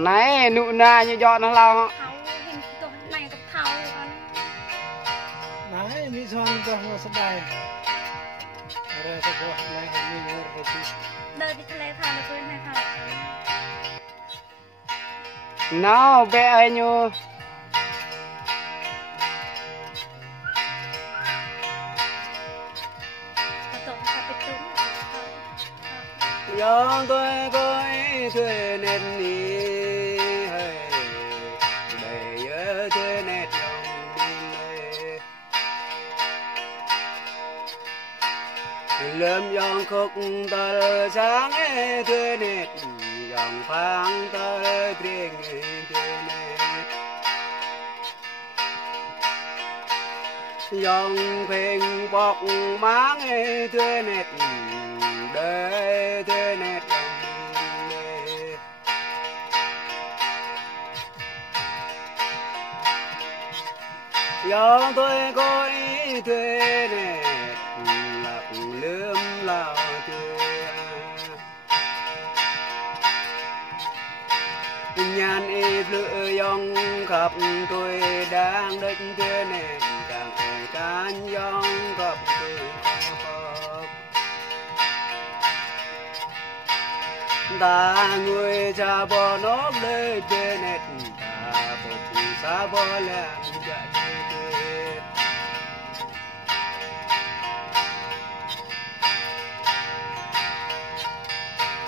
này nụ na như dọn nó lao nàyกับเขาNah, ini soal bahwa sedai. Ada sebuah lain ini berarti. เดินไปทะเลทานเลยไหมคะ nào bé ai nhu กระจกค่ะไปตุ้ม dòng tôi coi thuê nét ní hay để nhớ thuê nét dòng đi lơm dòng khúc tờ sáng thuê nét dòng phang tờ riêng thuê nét dòng phình bọc máng thuê nét để thuê nét dòng đi dòng tôi có ý thuê nét lạc lướm lao thuê nhàn y lựa dòng khắp tôi đang đất thuê nét càng phải can dòng khắp tôi ta người cha bò nóc đê đê nét ta bột xa bò làm dạ đê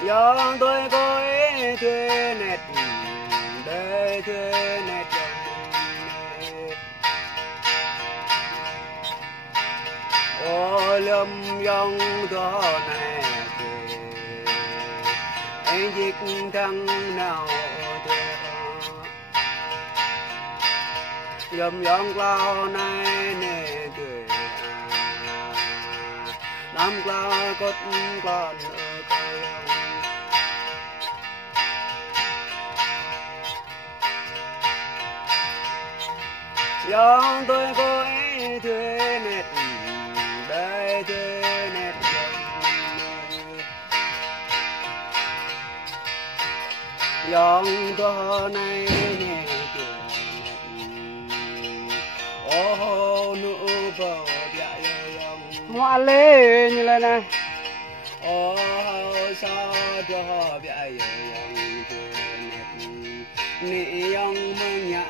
dòng tôi có ý thuê nét để thuê nét dòng ô lâm dòng đó này anh dịch thăng nào dầm dòng cloud này nè cười năm cloud cốt còn ở coi dòng tôi có ý thuê nét để thuê nét dòng to này nè ô nụ bờ dạy dòng hoa lê như là này ô sao cho dạy dòng nị dòng mừng nhã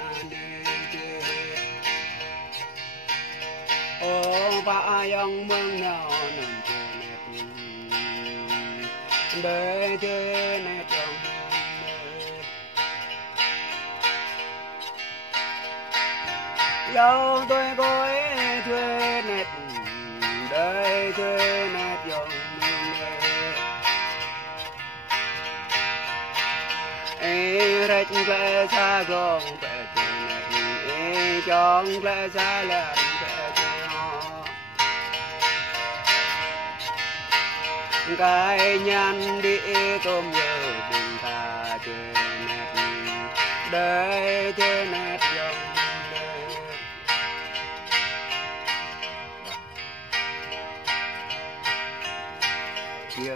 ô ba dòng mừng nào để thuê nét dòng dòng tôi có ý thuê nét để thuê nét dòng ê rách lẽ xa gong bẹ thuê nét ê chong lẽ xa làm bẹ thuê họ cái nhăn đi tôm nhờ bình ta thuê nét để thuê nét dòng kia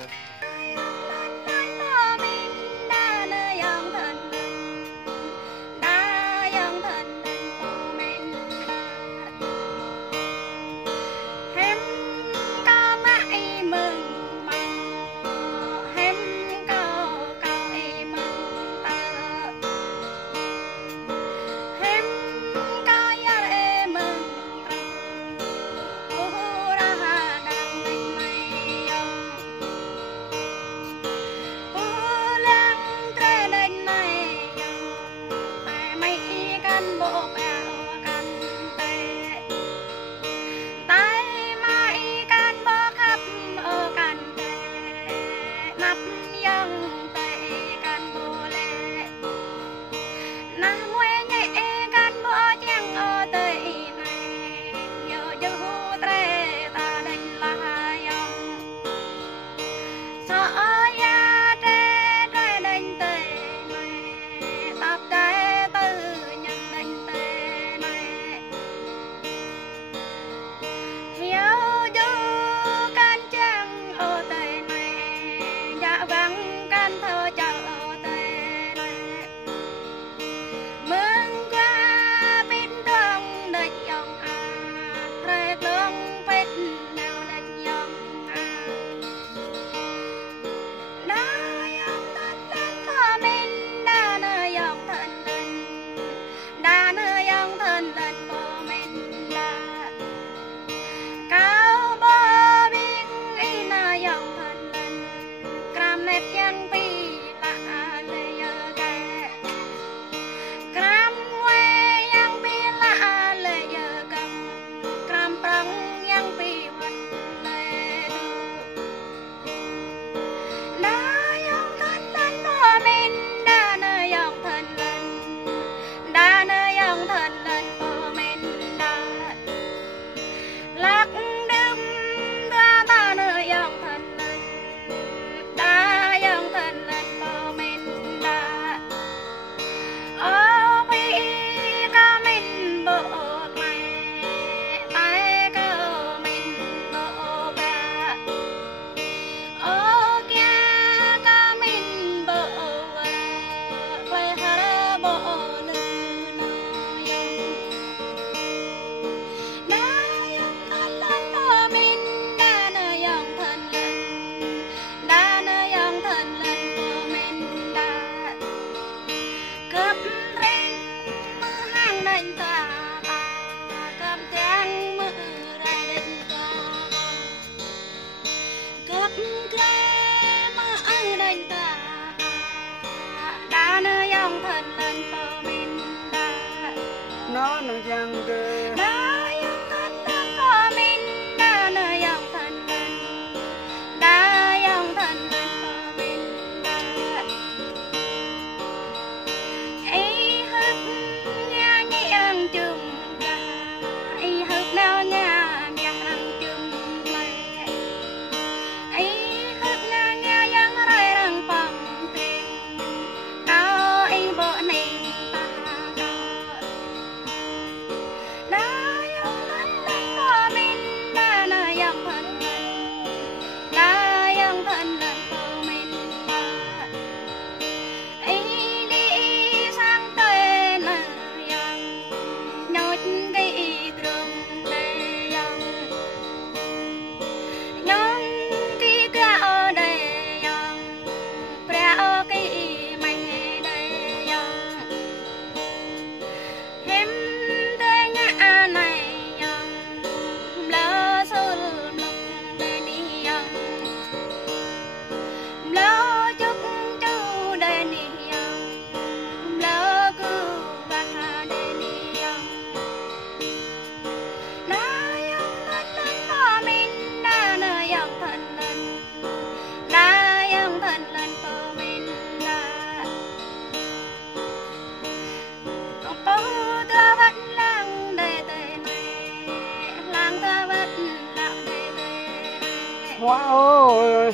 hoa ơi